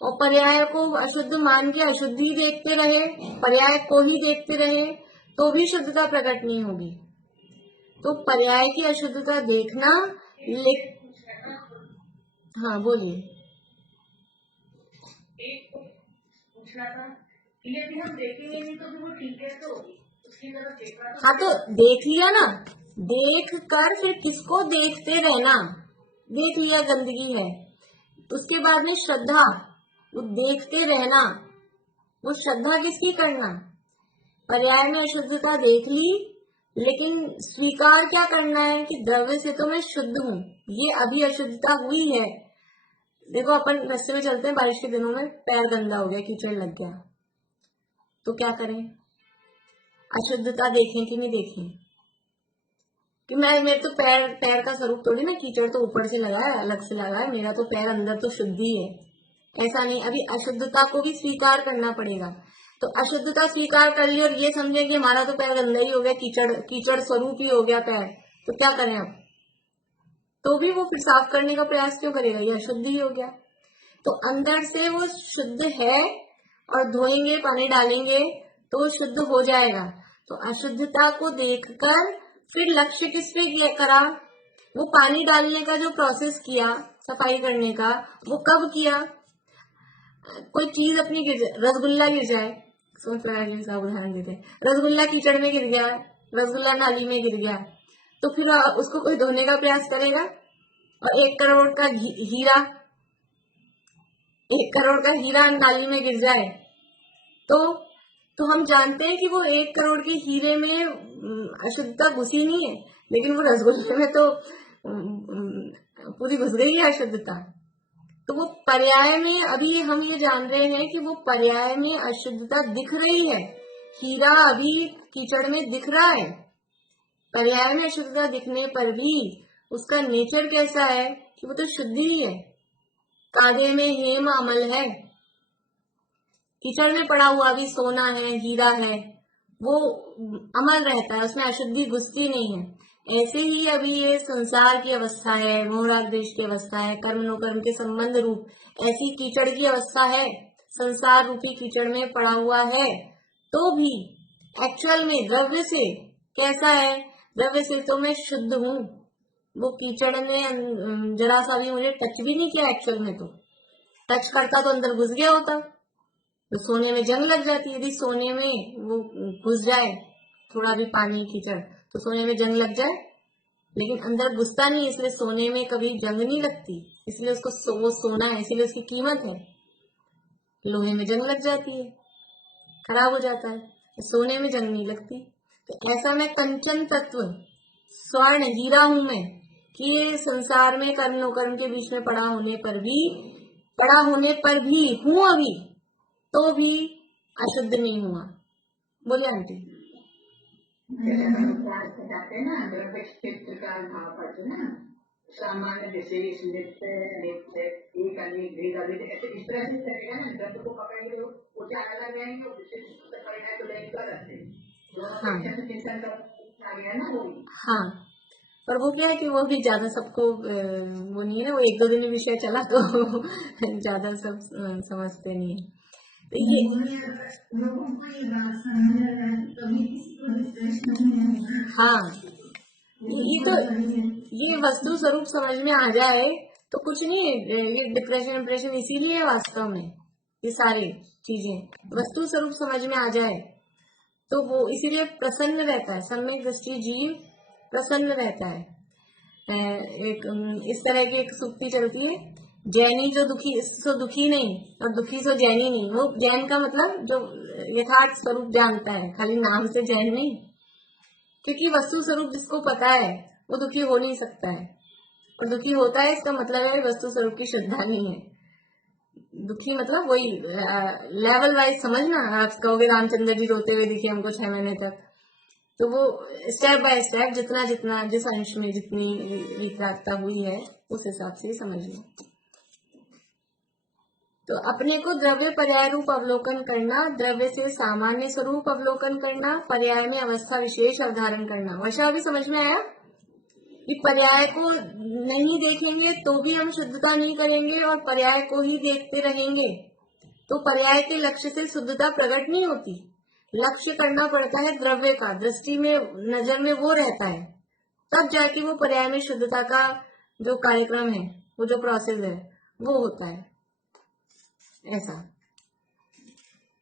और पर्याय को अशुद्ध मान के अशुद्धि देखते रहे, पर्याय को ही देखते रहे, तो भी शुद्धता प्रकट नहीं होगी। तो पर्याय की अशुद्धता देखना, हाँ बोलिए। लेकिन हम देखेंगे नहीं तो वो ठीक है, तो उसकी तरफ देखना। हाँ तो देख लिया ना, देख कर फिर किसको देखते रहना, देख लिया गंदगी है, उसके बाद में श्रद्धा, वो देखते रहना, वो श्रद्धा किसकी करना पर्याय में अशुद्धता देख ली, लेकिन स्वीकार क्या करना है कि द्रव्य से तो मैं शुद्ध हूँ, ये अभी अशुद्धता हुई है। देखो अपन रास्ते में चलते हैं, बारिश के दिनों में पैर गंदा हो गया, कीचड़ लग गया, तो क्या करें? अशुद्धता देखें कि नहीं देखें? कि मैं मेरे तो पैर का स्वरूप थोड़ी ना, कीचड़ तो ऊपर से लगा है, अलग से लगा है, मेरा तो पैर अंदर तो शुद्ध ही है। ऐसा नहीं, अभी अशुद्धता को भी स्वीकार करना पड़ेगा। तो अशुद्धता स्वीकार कर ली और ये समझे कि हमारा तो पैर गंदा ही हो गया, कीचड़ कीचड़ स्वरूप ही हो गया पैर, तो क्या करें अब? तो भी वो फिर साफ करने का प्रयास क्यों करेगा? ये अशुद्ध ही हो गया। तो अंदर से वो शुद्ध है, और धोएंगे, पानी डालेंगे तो वो शुद्ध हो जाएगा। तो अशुद्धता को देखकर फिर लक्ष्य किस पे करा? वो पानी डालने का जो प्रोसेस किया, सफाई करने का, वो कब किया? कोई चीज अपनी गिर जाए, रसगुल्ला गिर जाए, सोच रहा है साहब उदाहरण देते हैं, रसगुल्ला कीचड़ में गिर गया, रसगुल्ला नाली में गिर गया, तो फिर उसको कोई धोने का प्रयास करेगा? और 1 करोड़ का हीरा, 1 करोड़ का हीरा नाली में गिर जाए तो हम जानते हैं कि वो 1 करोड़ के हीरे में अशुद्धता घुसी नहीं है, लेकिन वो रसगुल्ले में तो पूरी घुस गई है अशुद्धता। तो वो पर्याय में, अभी हम ये जान रहे हैं कि वो पर्याय में अशुद्धता दिख रही है, हीरा अभी कीचड़ में दिख रहा है। पर्याय में अशुद्धता दिखने पर भी उसका नेचर कैसा है कि वो तो शुद्ध ही है। कांधे में हेम अमल है, कीचड़ में पड़ा हुआ भी सोना है, हीरा है, वो अमल रहता है, उसमें अशुद्धि घुसती नहीं है। ऐसे ही अभी ये संसार की अवस्था है, मोहराग देश की अवस्था है, कर्म नो कर्म के संबंध रूप ऐसी कीचड़ की अवस्था है, संसार रूपी कीचड़ में पड़ा हुआ है। तो भी एक्चुअल में द्रव्य से कैसा है? द्रव्य से तो मैं शुद्ध हूँ, वो कीचड़ ने जरा सा भी मुझे टच भी नहीं किया। एक्चुअल में तो टच करता तो अंदर घुस गया होता, तो सोने में जंग लग जाती। यदि सोने में वो घुस जाए थोड़ा भी पानी कीचड़, तो सोने में जंग लग जाए, लेकिन अंदर घुसता नहीं, इसलिए सोने में कभी जंग नहीं लगती, इसलिए उसको वो सोना है, इसीलिए उसकी कीमत है। लोहे में जंग लग जाती है, खराब हो जाता है, सोने में जंग नहीं लगती। तो ऐसा मैं कंचन तत्व, स्वर्ण हीरा हूं मैं, कि ये संसार में कर्म कर्म के बीच में पड़ा होने पर भी हूं अभी, तो भी अशुद्ध नहीं हुआ। बोले आंटी। जाते हैं ना, द्रव्य क्षेत्र का भाव पढ़ते ना, सामान्य विशेष नित्य नित्य एक अनेक भेद अभेद, ऐसे इस तरह से चलेगा ना। द्रव्य को पकड़ेंगे वो क्या अलग रहेंगे, और विशेष परिणाम को लेकर रहते हैं, दोनों चिंतन का आ गया ना वो। हाँ, पर वो क्या है कि वो भी ज्यादा सबको वो नहीं है ना, वो 1-2 दिन विषय चला तो ज्यादा सब समझते नहीं है। तो ये लोगों को ये बात समझ कभी हाँ, ये तो ये वस्तु स्वरूप समझ में आ जाए तो कुछ नहीं। ये डिप्रेशन इसीलिए है वास्तव में, ये सारी चीजें वस्तु स्वरूप समझ में आ जाए तो वो इसीलिए प्रसन्न रहता है। सम्यक दृष्टि जीव प्रसन्न रहता है। एक इस तरह की एक सूक्ति चलती है, जैनी जो दुखी सो दुखी नहीं, और दुखी सो जैनी नहीं। वो जैन का मतलब जो यथार्थ स्वरूप जानता है, खाली नाम से जैन नहीं, क्योंकि वस्तु स्वरूप जिसको पता है वो दुखी हो नहीं सकता है, और दुखी होता है इसका मतलब है वस्तु स्वरूप की श्रद्धा नहीं है। दुखी मतलब वही लेवल वाइज समझना। आप कहोगे रामचंद्र जी रोते हुए दिखे हमको 6 महीने तक, तो वो स्टेप बाय स्टेप जितना जितना जिस अंश में जितनी विकरालता हुई है उस हिसाब से समझना। तो अपने को द्रव्य पर्याय रूप अवलोकन करना, द्रव्य से सामान्य स्वरूप अवलोकन करना, पर्याय में अवस्था विशेष अवधारण करना। वैसा भी समझ में आया कि पर्याय को नहीं देखेंगे तो भी हम शुद्धता नहीं करेंगे, और पर्याय को ही देखते रहेंगे तो पर्याय के लक्ष्य से शुद्धता प्रकट नहीं होती। लक्ष्य करना पड़ता है द्रव्य का, दृष्टि में नजर में वो रहता है, तब जाके वो पर्याय में शुद्धता का जो कार्यक्रम है, वो जो प्रोसेस है वो होता है। ऐसा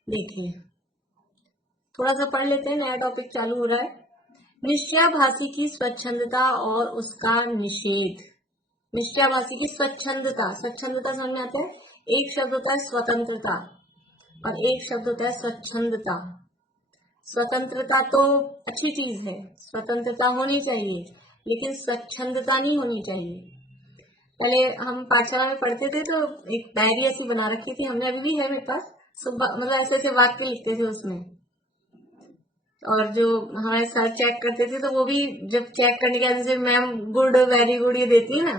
देखिए, थोड़ा सा पढ़ लेते हैं, नया टॉपिक चालू हो रहा है। निश्चयाभासी की स्वच्छंदता और उसका निषेध। निश्चयाभासी की स्वच्छंदता, स्वच्छंदता समझ में आता है? एक शब्द होता है स्वतंत्रता और एक शब्द होता है स्वच्छंदता। स्वतंत्रता तो अच्छी चीज है, स्वतंत्रता होनी चाहिए, लेकिन स्वच्छंदता नहीं होनी चाहिए। पहले हम पाठशाला में पढ़ते थे तो एक डायरी ऐसी बना रखी थी हमने, अभी भी है मेरे पास, मतलब ऐसे ऐसे वाक्य लिखते थे उसमें, और जो हमारे सर चेक करते थे तो वो भी जब चेक करने के बाद जैसे मैम गुड वेरी गुड ये देती है ना,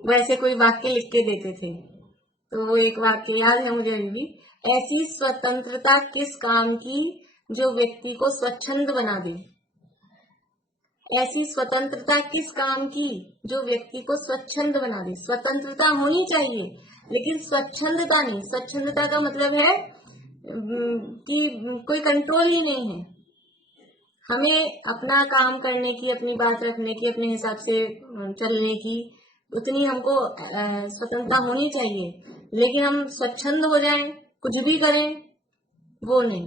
वैसे कोई वाक्य लिख के देते थे। तो वो एक वाक्य याद है मुझे अभी भी, ऐसी स्वतंत्रता किस काम की जो व्यक्ति को स्वच्छंद बना दे। ऐसी स्वतंत्रता किस काम की जो व्यक्ति को स्वच्छंद बना दे। स्वतंत्रता होनी चाहिए लेकिन स्वच्छंदता नहीं। स्वच्छंदता का मतलब है कि कोई कंट्रोल ही नहीं है। हमें अपना काम करने की, अपनी बात रखने की, अपने हिसाब से चलने की उतनी हमको स्वतंत्रता होनी चाहिए, लेकिन हम स्वच्छंद हो जाएं, कुछ भी करें, वो नहीं।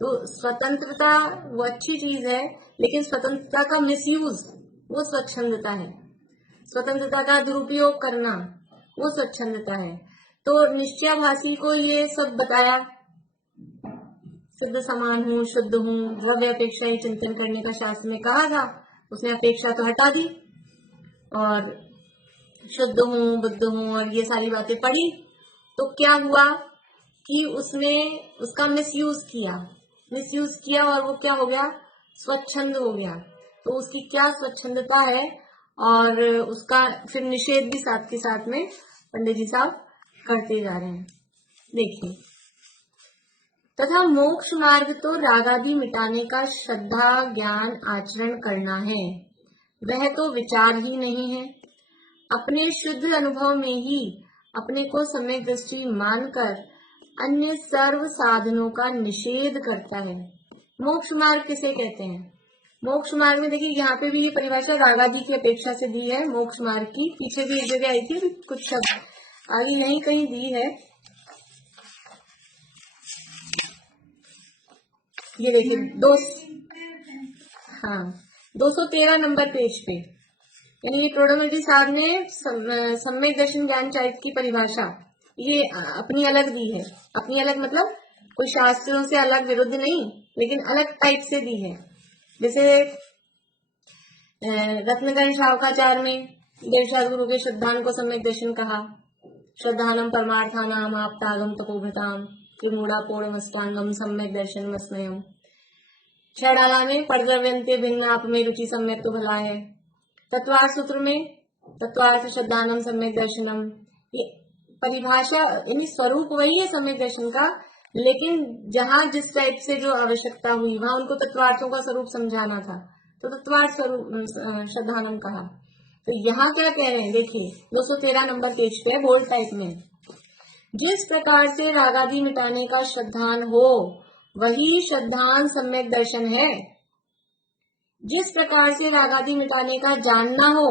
तो स्वतंत्रता वो अच्छी चीज है, लेकिन स्वतंत्रता का मिसयूज वो स्वच्छंदता है। स्वतंत्रता का दुरुपयोग करना वो स्वच्छंदता है। तो निश्चयाभासी को ये सब बताया, शुद्ध समान हूँ, शुद्ध हूँ, द्रव्य अपेक्षा ही चिंतन करने का शास्त्र में कहा था। उसने अपेक्षा तो हटा दी और शुद्ध हूँ, बुद्ध हूँ और ये सारी बातें पढ़ी। तो क्या हुआ कि उसने उसका मिसयूज किया और वो क्या हो गया, स्वच्छंद हो गया। तो उसकी क्या स्वच्छंदता है और उसका फिर निषेध भी साथ के साथ में पंडित जी साहब करते जा रहे हैं। देखिए, तथा मोक्ष मार्ग तो रागादि मिटाने का श्रद्धा ज्ञान आचरण करना है, वह तो विचार ही नहीं है। अपने शुद्ध अनुभव में ही अपने को सम्यक दृष्टि मानकर अन्य सर्व साधनों का निषेध करता है। मोक्ष मार्ग किसे कहते हैं? मोक्ष मार्ग में देखिए यहाँ पे भी ये परिभाषा रागादि की अपेक्षा से दी है मोक्ष मार्ग की। पीछे भी एक जगह आई थी, कुछ शब्द आगे नहीं कहीं दी है। ये देखिए 213 नंबर पेज पे, यानी ये टोडोमल साहब ने सम्यक दर्शन ज्ञान चरित्र की परिभाषा ये अपनी अलग दी है। अपनी अलग मतलब कोई शास्त्रों से अलग, विरुद्ध नहीं, लेकिन अलग टाइप से दी है। जैसे रत्नगंज शावकाचार में देवशाद गुरु के श्रद्धान को सम्यक दर्शन कहा। श्रद्धानम परमार्थानाम आप्तागम तपोभृताम त्रिमूढ़ा पूर्णमष्टांगम सम्यक दर्शन मस्मयम। छड़ाला में परद्रव्यंते भिन्न आप में रुचि सम्यक तो भला है। तत्वार्थ सूत्र में तत्वार्थ श्रद्धानम सम्यक दर्शनम, ये परिभाषा यानी स्वरूप वही है सम्यक दर्शन का, लेकिन जहां जिस टाइप से जो आवश्यकता हुई वहां उनको तत्वार्थों का स्वरूप समझाना था, तो तत्वार्थ स्वरूप श्रद्धानम कहा। तो यहाँ क्या कह रहे हैं, देखिए 213 नंबर पेज पे बोल्ड टाइप में, जिस प्रकार से रागादि मिटाने का श्रद्धान हो वही श्रद्धान सम्यक दर्शन है। जिस प्रकार से रागादि मिटाने का जानना हो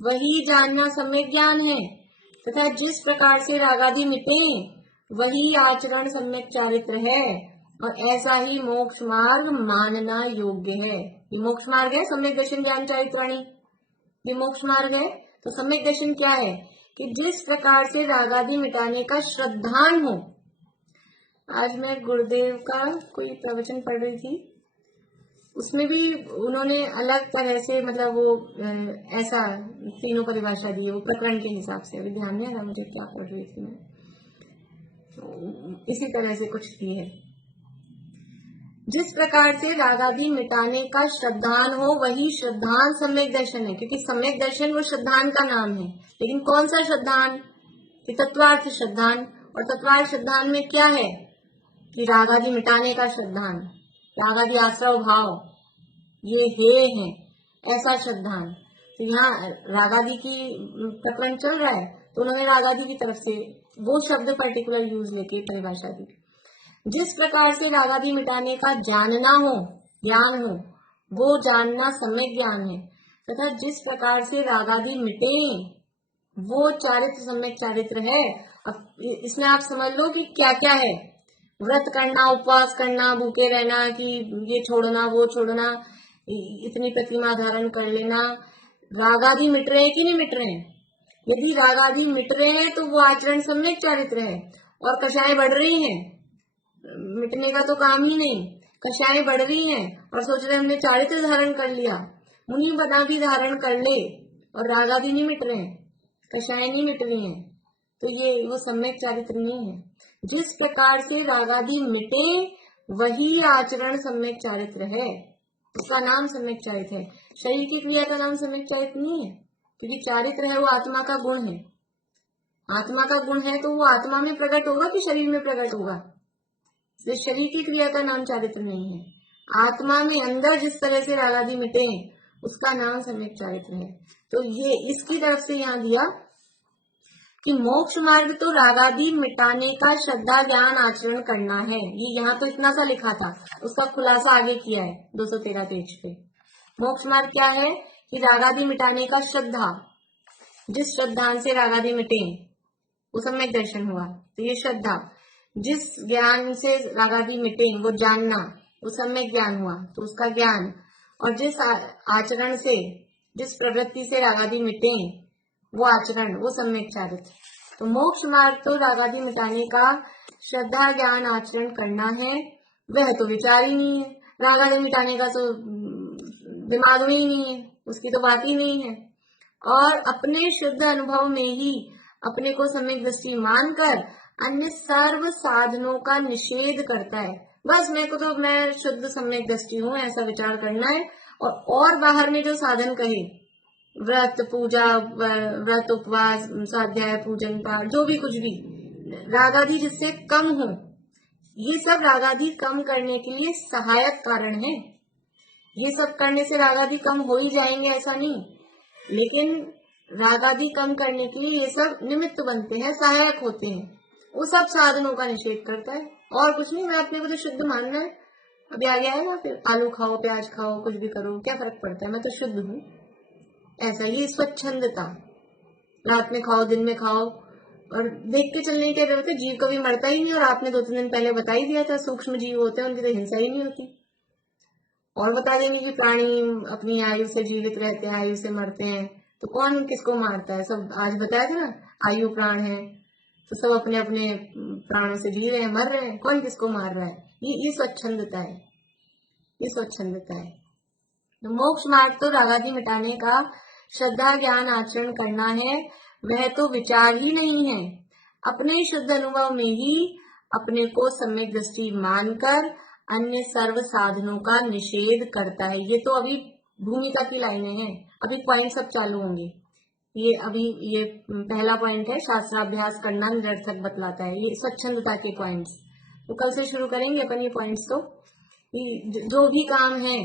वही जानना सम्यक ज्ञान है, तथा जिस प्रकार से रागादि मिटे वही आचरण सम्यक चारित्र है, और ऐसा ही मोक्ष मार्ग मानना योग्य है। ये मोक्ष मार्ग है, सम्यक दर्शन ज्ञान चारित्राणी, ये मोक्ष मार्ग है। तो सम्यक दर्शन क्या है कि जिस प्रकार से रागादि मिटाने का श्रद्धान हो। आज मैं गुरुदेव का कोई प्रवचन पढ़ रही थी, उसमें भी उन्होंने अलग तरह से मतलब वो ऐसा तीनों परिभाषा दी है, वो प्रकरण के हिसाब से। अभी ध्यान नहीं आ रहा मुझे क्या पढ़ रही थी मैं, इसी तरह से कुछ भी है। जिस प्रकार से रागादि मिटाने का श्रद्धान हो वही श्रद्धान सम्यक दर्शन है, क्योंकि सम्यक दर्शन वो श्रद्धान का नाम है। लेकिन कौन सा श्रद्धान? कि तत्वार्थ श्रद्धान। और तत्वार्थ श्रद्धान में क्या है कि रागादि मिटाने का श्रद्धान, रागादि आश्रव भाव ये है ऐसा श्रद्धान। तो यहाँ रागादि की प्रकरण चल रहा है, तो उन्होंने रागादि की तरफ से वो शब्द पर्टिकुलर यूज लेके परिभाषा दी। जिस प्रकार से रागादि मिटाने का जानना हो, ज्ञान हो, वो जानना सम्यक ज्ञान है, तथा जिस प्रकार से रागादि मिटे वो चारित्र सम्यक चारित्र है। अब इसमें आप समझ लो कि क्या क्या है, व्रत करना, उपवास करना, भूखे रहना, कि ये छोड़ना वो छोड़ना, इतनी प्रतिमा धारण कर लेना, रागादि मिट रहे हैं कि नहीं मिट रहे हैं। यदि रागादि मिट रहे हैं तो वो आचरण सम्यक चारित्र है, और कषाय बढ़ रही हैं, मिटने का तो काम ही नहीं। कषाएं बढ़ रही हैं और सोच रहे हमने चारित्र धारण कर लिया, मुनि बना भी धारण कर ले और रागादि नहीं मिट रहे हैं, कषाएं नहीं मिट रही हैं, तो ये वो सम्यक चारित्र नहीं है। जिस प्रकार से रागादि मिटे वही आचरण सम्यक चारित्र है, उसका नाम सम्यक चारित्र है। शरीर की क्रिया का नाम सम्यक चारित्र नहीं है, क्योंकि चारित्र है वो आत्मा का गुण है। आत्मा का गुण है तो वो आत्मा में प्रकट होगा कि शरीर में प्रकट होगा। इसलिए शरीर की क्रिया का नाम चारित्र नहीं है। आत्मा में अंदर जिस तरह से रागादि मिटे उसका नाम सम्यक चारित्र है। तो ये इसकी तरफ से यहाँ दिया कि मोक्ष मार्ग तो रागादि मिटाने का श्रद्धा ज्ञान आचरण करना है। ये यहाँ तो इतना सा लिखा था, उसका खुलासा आगे किया है 213 पेज पे। मोक्ष मार्ग क्या है कि रागादि मिटाने का श्रद्धा, जिस श्रद्धा से रागादि मिटे वो सम्यक दर्शन हुआ, तो ये श्रद्धा, जिस ज्ञान से रागादि मिटे वो जानना, वो सम्यक ज्ञान हुआ तो उसका ज्ञान, और जिस आचरण से, जिस प्रवृत्ति से रागादि मिटे वो आचरण, वो सम्यक चारित्र। तो मोक्ष मार्ग तो रागादि मिटाने का श्रद्धा ज्ञान आचरण करना है, वह तो विचार ही नहीं है। रागादि मिटाने का तो दिमाग में ही नहीं है, उसकी तो बात ही नहीं है। और अपने शुद्ध अनुभव में ही अपने को सम्यक दृष्टि मानकर अन्य सर्व साधनों का निषेध करता है। बस मेरे को तो मैं शुद्ध सम्यक दृष्टि हूँ ऐसा विचार करना है, और बाहर में जो साधन कहे, व्रत पूजा, व्रत उपवास स्वाध्याय पूजन पाठ, जो भी कुछ भी रागादि जिससे कम हो, ये सब रागादि कम करने के लिए सहायक कारण है। ये सब करने से रागादि कम हो ही जाएंगे ऐसा नहीं, लेकिन रागादि कम करने के लिए ये सब निमित्त बनते हैं, सहायक होते हैं। वो सब साधनों का निषेध करता है और कुछ नहीं। मैं अपने को तो शुद्ध मानना है। अभी आ गया है ना, फिर आलू खाओ प्याज खाओ कुछ भी करो, क्या फर्क पड़ता है, मैं तो शुद्ध हूँ। ऐसा ये स्वच्छंदता, रात में खाओ दिन में खाओ, और देख के चलने की जरूरत है। जीव कभी मरता ही नहीं, और आपने 2-3 दिन पहले बता ही दिया था सूक्ष्म जीव होते हैं उनकी तो हिंसा ही नहीं होती। और बता देंगे कि प्राणी अपनी आयु से जीवित रहते हैं, आयु से मरते हैं, तो कौन किसको मारता है, सब आज बताया था ना, आयु प्राण है, तो सब अपने अपने प्राणों से जी रहे हैं, मर रहे हैं, कौन किसको मार रहा है। ये स्वच्छंदता है, ये स्वच्छंदता है। तो मोक्ष मार्ग तो रागादि मिटाने का श्रद्धा ज्ञान आचरण करना है, वह तो विचार ही नहीं है। अपने शुद्ध अनुभव में ही अपने को सम्यक दृष्टि मानकर अन्य सर्व साधनों का निषेध करता है। ये तो अभी भूमिका की लाइनें हैं, अभी पॉइंट सब चालू होंगे। ये अभी ये पहला पॉइंट है, शास्त्राभ्यास करना निरर्थक बतलाता है, ये स्वच्छंदता के पॉइंट्स। तो कल से शुरू करेंगे अपन ये पॉइंट्स। तो जो भी काम है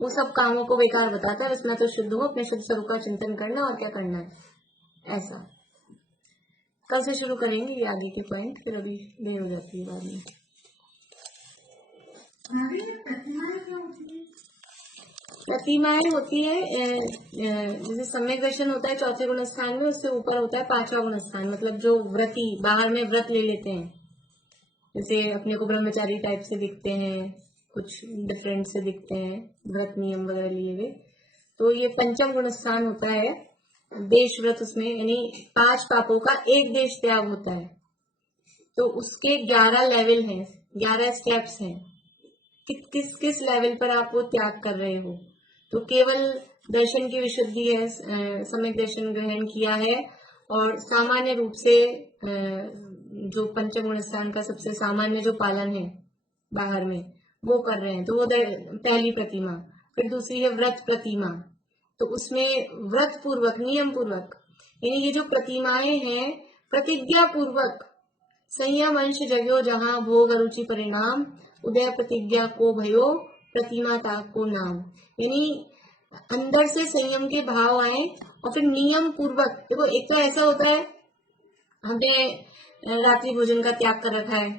वो सब कामों को बेकार बताता है, इसमें तो शुद्ध हो, अपने शुद्ध स्वरूप का चिंतन करना और क्या करना है, ऐसा। कल से शुरू करेंगे ये आगे के पॉइंट, फिर अभी देर हो जाती है बाद में। प्रतिमाएं होती है, जैसे सम्यक दर्शन होता है चौथे गुण स्थान में, उससे ऊपर होता है 5वां गुण स्थान, मतलब जो व्रती बाहर में व्रत ले लेते हैं, जैसे अपने को ब्रह्मचारी टाइप से दिखते हैं, कुछ डिफरेंट से दिखते हैं, व्रत नियम वगैरह लिए हुए, तो ये 5वां गुण स्थान होता है देश व्रत। उसमें यानी 5 पापों का एक देश त्याग होता है, तो उसके 11 लेवल हैं, 11 स्टेप्स हैं। किस किस लेवल पर आप वो त्याग कर रहे हो। तो केवल दर्शन की विशुद्धि है, सम्यक दर्शन ग्रहण किया है, और सामान्य रूप से जो पंचगुण स्थान का सबसे सामान्य जो पालन है बाहर में वो कर रहे हैं, तो वो पहली प्रतिमा। फिर दूसरी है व्रत प्रतिमा, तो उसमें व्रत पूर्वक नियम पूर्वक, यानी ये जो प्रतिमाएं हैं प्रतिज्ञा पूर्वक, संयम अंश जगो जहां भोग अरुचि परिणाम, उदय प्रतिज्ञा को भयो प्रतिमा ताको नाम, यानी अंदर से संयम के भाव आए और फिर नियम पूर्वक। देखो एक तो ऐसा होता है हमने रात्रि भोजन का त्याग कर रखा है,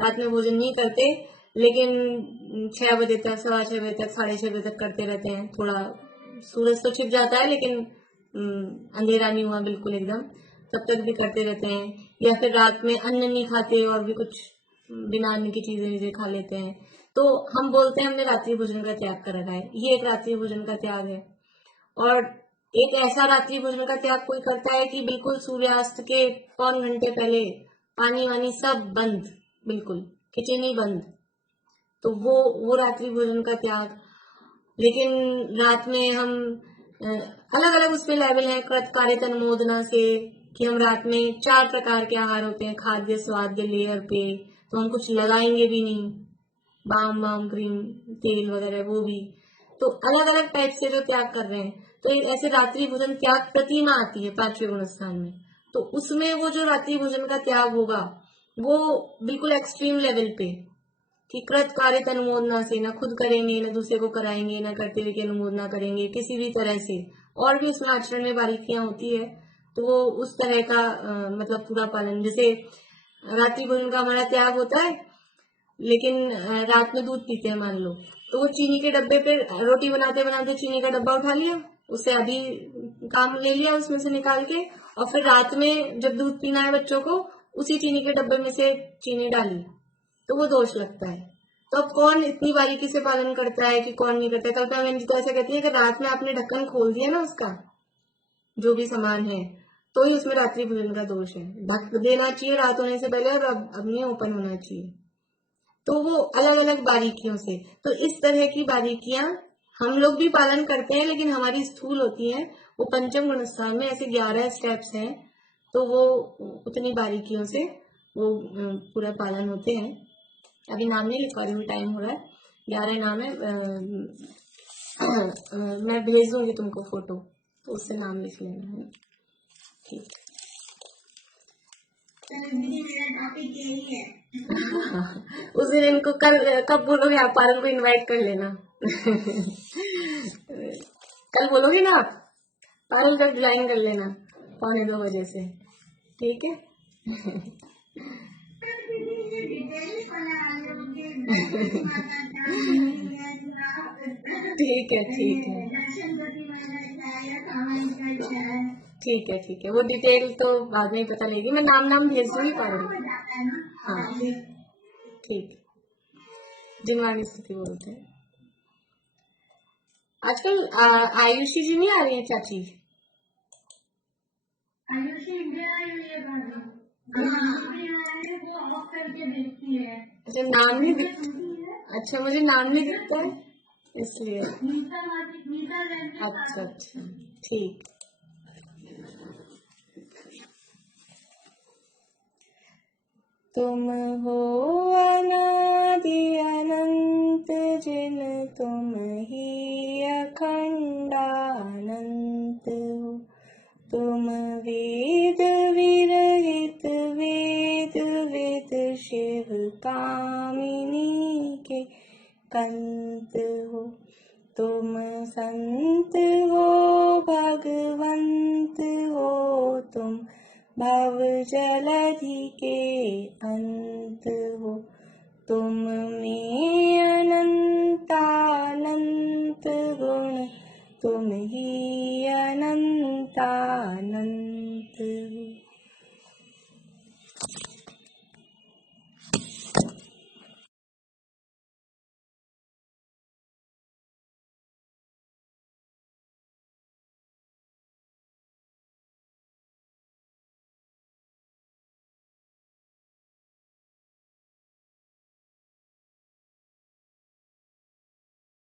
रात में भोजन नहीं करते, लेकिन 6 बजे तक 6:15 बजे तक 6:30 बजे तक करते रहते हैं। थोड़ा सूरज तो छिप जाता है लेकिन अंधेरा नहीं हुआ बिल्कुल एकदम, तब तक भी करते रहते हैं। या फिर रात में अन्न नहीं खाते और भी कुछ बिना अन्न की चीजें खा लेते हैं, तो हम बोलते हैं हमने रात्रि भोजन का त्याग कर रखा है। ये एक रात्रि भोजन का त्याग है। और एक ऐसा रात्रि भोजन का त्याग कोई करता है कि बिल्कुल सूर्यास्त के पौन घंटे पहले पानी वानी सब बंद, बिल्कुल किचन ही बंद, तो वो रात्रि भोजन का त्याग। लेकिन रात में हम अलग अलग उसमें लेवल है कृत कारित अनुमोदना से, कि हम रात में 4 प्रकार के आहार होते हैं, खाद्य स्वाद्य लेयर पेय, तो हम कुछ लगाएंगे भी नहीं, बाम बाम क्रीम तेल वगैरह वो भी, तो अलग अलग टाइप से जो त्याग कर रहे हैं। तो ऐसे रात्रि भोजन त्याग प्रतिमा आती है 5वें गुण स्थान में, तो उसमें वो जो रात्रि भोजन का त्याग होगा वो बिल्कुल एक्सट्रीम लेवल पे, कि कृत कारित अनुमोदना से, ना खुद करेंगे ना दूसरे को कराएंगे, ना करते हुए की अनुमोदना करेंगे किसी भी तरह से, और भी उसमें आचरण में बारीकियां होती है, तो वो उस तरह का मतलब पूरा पालन। जैसे रात्रि भोजन का हमारा त्याग होता है, लेकिन रात में दूध पीते हैं मान लो, तो वो चीनी के डब्बे पे रोटी बनाते बनाते चीनी का डब्बा उठा लिया, उससे आधी काम ले लिया उसमें से निकाल के, और फिर रात में जब दूध पीना है बच्चों को, उसी चीनी के डब्बे में से चीनी डाली, तो वो दोष लगता है। तो अब कौन इतनी बारीकी से पालन करता है कि कौन नहीं करता है। कल्पना बहन जी तो ऐसा कहती है कि रात में आपने ढक्कन खोल दिया ना उसका, जो भी सामान है, तो ही उसमें रात्रि भोजन का दोष है। ढक देना चाहिए रात होने से पहले, और अब नहीं ओपन होना चाहिए। तो वो अलग अलग बारीकियों से, तो इस तरह की बारीकियां हम लोग भी पालन करते हैं, लेकिन हमारी स्थूल होती है। वो पंचम गुण स्थान में ऐसे 11 स्टेप्स हैं, तो वो उतनी बारीकियों से वो पूरा पालन होते हैं। अभी नाम नहीं लिखवा रही हूँ, टाइम हो रहा है। 11 नाम है, मैं भेज दूंगी तुमको फोटो, तो उससे नाम लिख लेना है। ठीक। उस दिन इनको कब बोलोगे आप, पारल को इनवाइट कर लेना। कल बोलोगे ना आप, पारल का ज्वाइन कर लेना 1:45 से, ठीक है। ठीक है ठीक है ठीक है ठीक है, वो डिटेल तो बाद में ही पता लगेगी, मैं नाम भेज दूंगी पारल। हाँ ठीक। जिनवाणी स्थिति बोलते हैं। आजकल आयुषी जी नहीं आ रही है चाची? आयुषी इंडिया आई हुई है, वो ऑफ करके देखती है। अच्छा नाम नहीं दिखता, अच्छा मुझे नाम नहीं दिखता है इसलिए। अच्छा अच्छा ठीक। तुम हो अनादि अनंत जिन तुम ही अखंड अनंत हो। तुम वेद विरहित वेद वेद शिव कामिनी के कंत हो। तुम संत हो भगवंत हो, तुम भव जलधि के अंत हो। तुम में अनंत अनंत गुण, तुम ही अनंत अनंत हो।